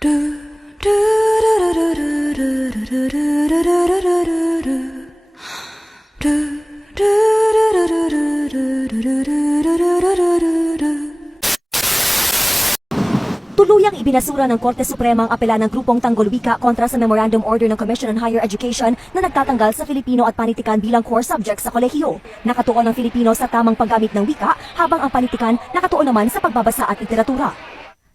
Tuluyang ibinasura ng Korte Suprema ang apela ng grupong Tanggol Wika kontra sa Memorandum Order ng Commission on Higher Education na nagtatanggal sa Filipino at panitikan bilang core subject sa kolehiyo. Nakatuon ang Filipino sa tamang paggamit ng wika habang ang panitikan nakatuon naman sa pagbabasa at literatura.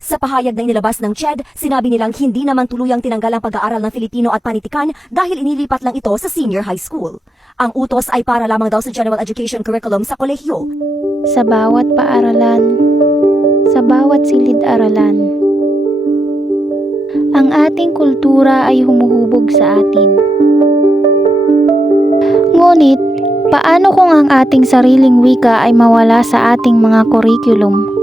Sa pahayag na inilabas ng CHED, sinabi nilang hindi naman tuluyang tinanggal ang pag-aaral ng Filipino at panitikan dahil inilipat lang ito sa senior high school. Ang utos ay para lamang daw sa general education curriculum sa kolehiyo sa bawat paaralan, sa bawat silid-aralan. Ang ating kultura ay humuhubog sa atin. Ngunit, paano kung ang ating sariling wika ay mawala sa ating mga kurikulum?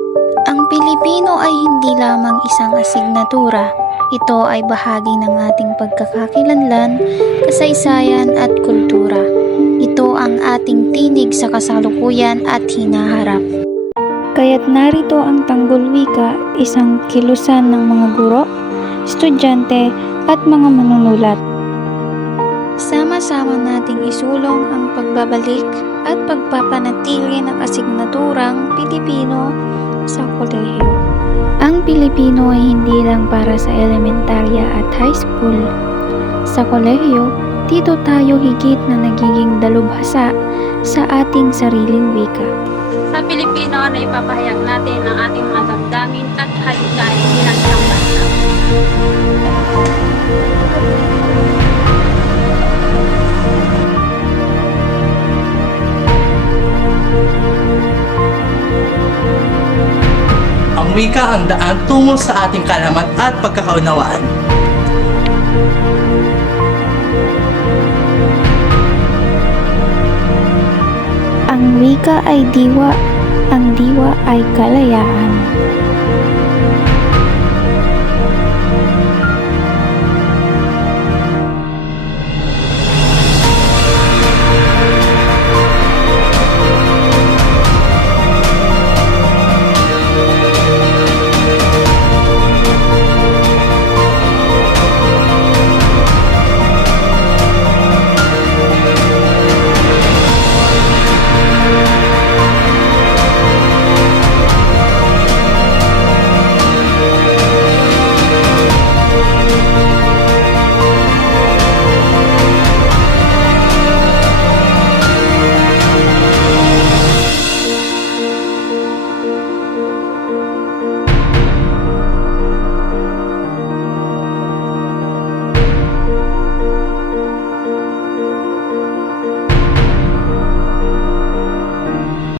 Ang Pilipino ay hindi lamang isang asignatura. Ito ay bahagi ng ating pagkakakilanlan, kasaysayan at kultura. Ito ang ating tinig sa kasalukuyan at hinaharap. Kaya't narito ang Tanggol Wika, isang kilusan ng mga guro, estudyante at mga manunulat. Sama-sama nating isulong ang pagbabalik at pagpapanatili ng asignaturang Pilipino sa kolehiyo. Ang Pilipino ay hindi lang para sa elementarya at high school. Sa kolehiyo, dito tayo higit na nagiging dalubhasa sa ating sariling wika. Sa Pilipino na ipapahayag natin ang ating mga damdamin at halikain bilang isang bansa. Wika ang daan tungo sa ating kalaman at pagkakaunawaan. Ang wika ay diwa, ang diwa ay kalayaan.